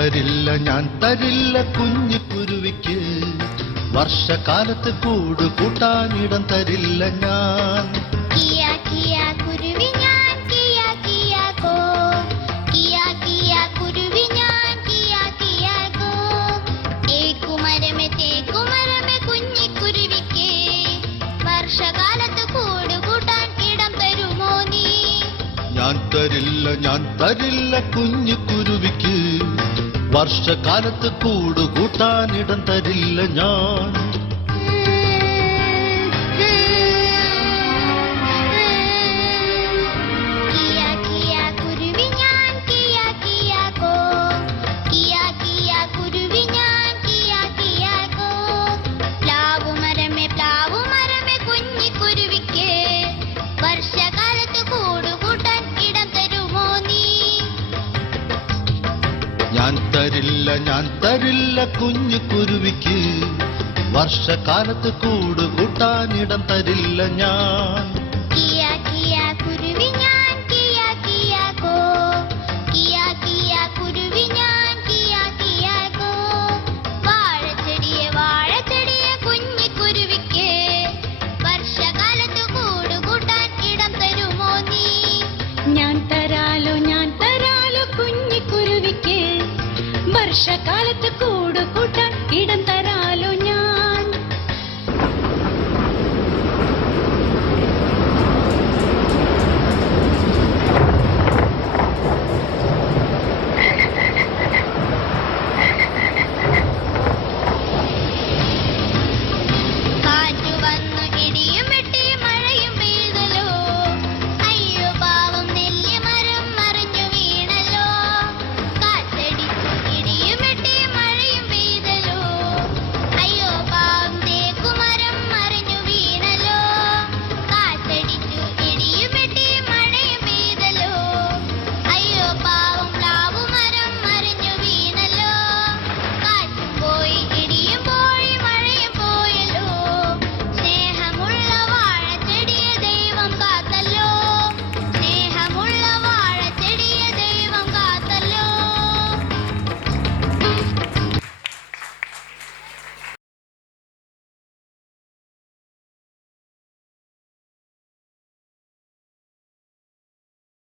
ഞാൻ തരില്ല കുഞ്ഞിക്കുരുവിക്ക് വർഷകാലത്ത് കൂട് കൂട്ടാനിടം തരില്ല ഞാൻ. കിയാ കിയാ കുരുവി ഞാൻ കിയാ കിയാ കോ, കിയാ കിയാ കുരുവി ഞാൻ കിയാ കിയാ കോ. തേക്കുമരമേ കുഞ്ഞിക്കുരുവിക്ക് വർഷകാലത്ത് കൂട് കൂട്ടാൻ ഇടം തരുമോ നീ? ഞാൻ തരില്ല കുഞ്ഞിക്കുരുവിക്ക് വർഷകാലത്ത് കൂട് കൂട്ടാനിടം തരില്ല ഞാൻ. കിയാ കിയാ കുരുവി ഞാൻ കിയാ കിയാ കോ, കിയാ കിയാ കുരുവി ഞാൻ കിയാ കിയാ കോ. പ്ലാവുമരമേ കുഞ്ഞിക്കുരുവിക്ക് വർഷകാലത്ത് കൂട് കൂട്ടാൻ ഇടം തരുമോ നീ? ഞാൻ തരില്ല കുഞ്ഞിക്കുരുവിക്ക് വർഷകാലത്ത് കൂട് കൂട്ടാനിടം തരില്ല ഞാൻ.